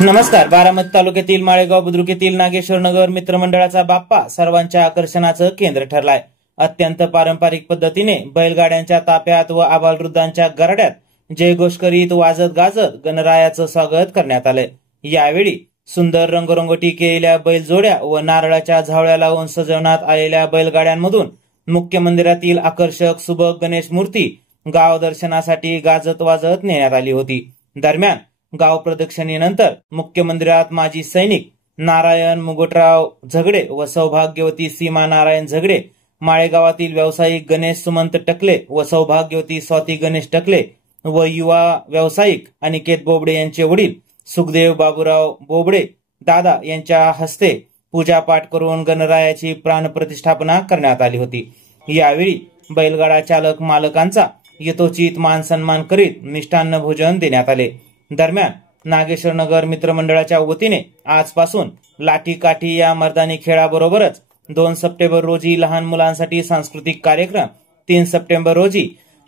नमस्कार. बारामती तालुक्यातील माळेगाव बुद्रुक येथील नागेश्वर नगर मित्रमंडळाचा बाप्पा सर्वांच्या आकर्षणाचं केंद्र ठरलाय. अत्यंत पारंपरिक पद्धतीने बैलगाड्यांच्या ताफ्यात व आबालवृद्धांच्या गराड्यात जयघोष करीत वाजत गाजत गणरायाचं स्वागत करण्यात आलंय. यावेळी सुंदर रंगरंगोटी केलेल्या बैलजोड्या व नारळाच्या झावळ्या लावून सजवण्यात आलेल्या बैलगाड्यांमधून मुख्य मंदिरातील आकर्षक सुबक गणेश मूर्ती गाव दर्शनासाठी गाजत वाजत नेण्यात आली होती. दरम्यान गाव प्रदक्षिणेनंतर मुख्य मंदिरात माजी सैनिक नारायण मुगटराव झगडे व सौभाग्यवती सीमा नारायण झगडे, माळेगावातील व्यावसायिक गणेश सुमंत टकले व सौभाग्यवती स्वाती गणेश टकले व युवा व्यावसायिक अनिकेत बोबडे यांचे वडील सुखदेव बाबूराव बोबडे दादा यांच्या हस्ते पूजापाठ करून गणरायाची प्राणप्रतिष्ठापना करण्यात आली होती. यावेळी बैलगाडा चालक मालकांचा यथोचित मान सन्मान करीत मिष्टान्न भोजन देण्यात आले. दरम्यान नागेश्वर नगर मित्रमंडळाच्या वतीने आजपासून लाठी काठी या मर्दानी खेळाबरोबरच 2 सप्टेंबर रोजी लहान मुलांसाठी सांस्कृतिक कार्यक्रम, 3 सप्टेंबर रोजी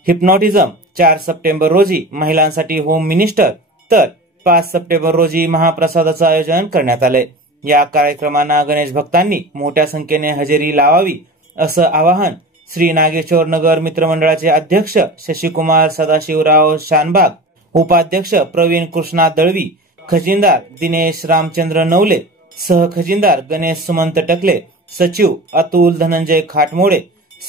हिप्नॉटिझम, 4 सप्टेंबर रोजी महिलांसाठी होम मिनिस्टर तर 5 सप्टेंबर रोजी महाप्रसादाचं आयोजन करण्यात आले. या कार्यक्रमांना गणेश भक्तांनी मोठ्या संख्येने हजेरी लावावी असं आवाहन श्री नागेश्वर नगर मित्रमंडळाचे अध्यक्ष शशिकुमार सदाशिवराव शानबाग, उपाध्यक्ष प्रवीण कृष्णा दळवी, खजिनदार दिनेश रामचंद्र नवले, सहखजिनदार गणेश सुमंत टकले, सचिव अतुल धनंजय खाटमोडे,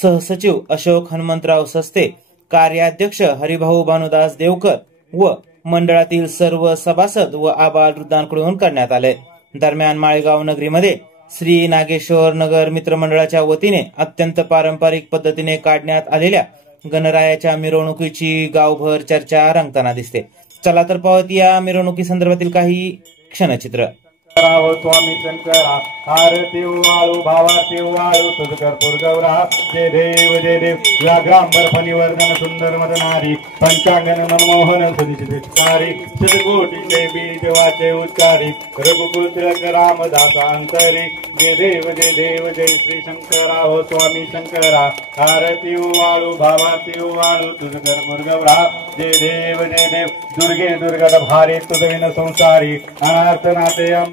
सहसचिव अशोक हनुमंतराव सस्ते, कार्याध्यक्ष हरिभाऊ भानुदास देवकर व मंडळातील सर्व सभासद व आबालवृद्धांकडून करण्यात आले. दरम्यान माळेगाव नगरीमध्ये श्री नागेश्वर नगर मित्रमंडळाच्या वतीने अत्यंत पारंपरिक पद्धतीने काढण्यात आलेल्या गणरायाच्या मिरवणुकीची गावभर चर्चा रंगताना दिसते. चला तर पाहूया या मिरवणुकी संदर्भातील काही क्षणचित्र. स्वामी शंकरा आरती वाळू भावाती वाळू तुझ कर्पूर गौरा जय देव या ग्रामभर फणीवर्धन सुंदर मदनारी पंचांगन मनमोहन सुदिशिकारी शतकोटी जय बीज वाचे उच्चारी रघुकुल तिलक रामदास अंतरी जय देव जय श्री शंकरा हो स्वामी शंकरा आरती वाळू भावाती वाळू तुझ कर्पूर गौरा जय देव दुर्गे दुर्गत भारी तुझ विन संसारी अनार्थ नाथयम.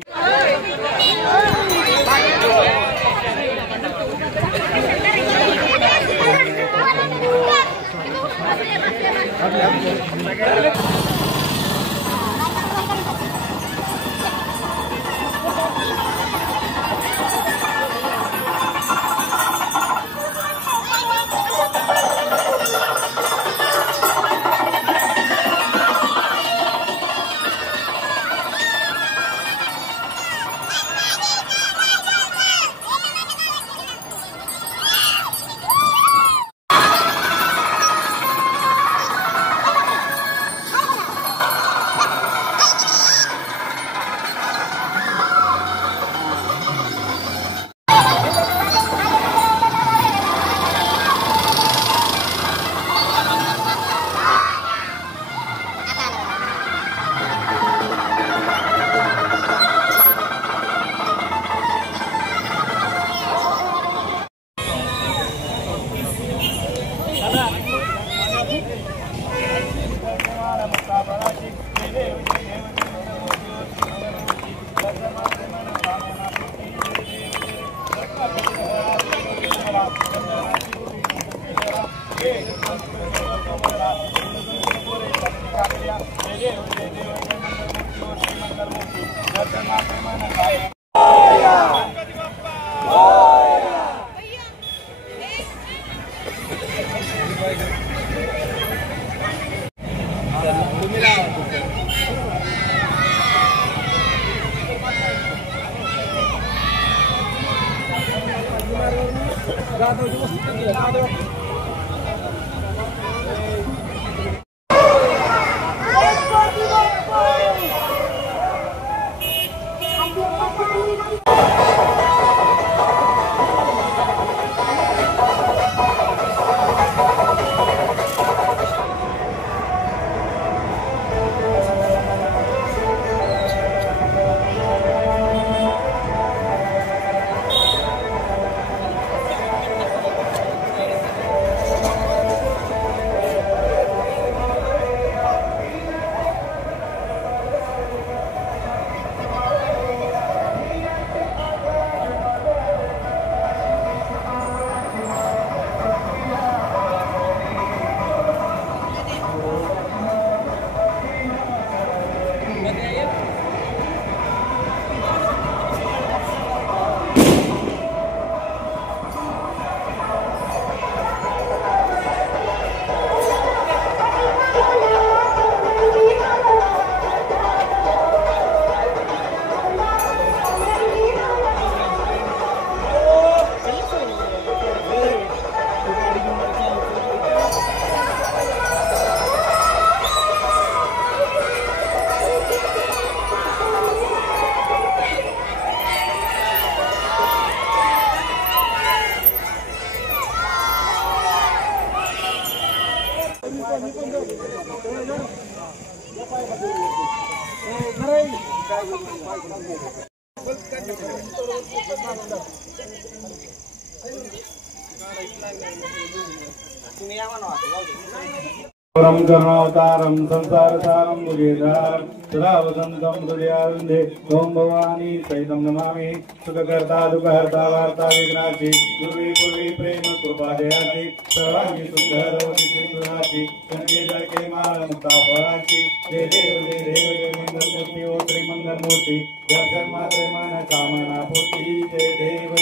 परम करुणावतारम संसारसारम मुगेधारम सदा वसंतम हृदयारंधे ओम भवानी सहितं नमामि सुखकर्ता दुःखहर्ता वार्ता विघ्नाची पूर्वी पूर्वी प्रेम कृपा जयाची सर्वांगी सुंदरवती त्रिपुराची संगे जळके माळ मुक्ता फळाची जय देव मंगलमूर्ती ओ श्रीमंगलमूर्ती दर्शन मात्रे मन कामना पूर्ती जय देव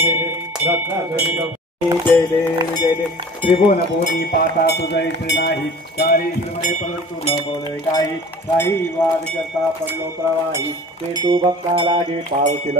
रत्नाकरित जय देव त्रिभुवन भूमी पाता तुझैसे नाही काही श्रमणे परंतु न बोले काही वाद करता पडलो प्रवाही ते तू भक्ता लागे पावतील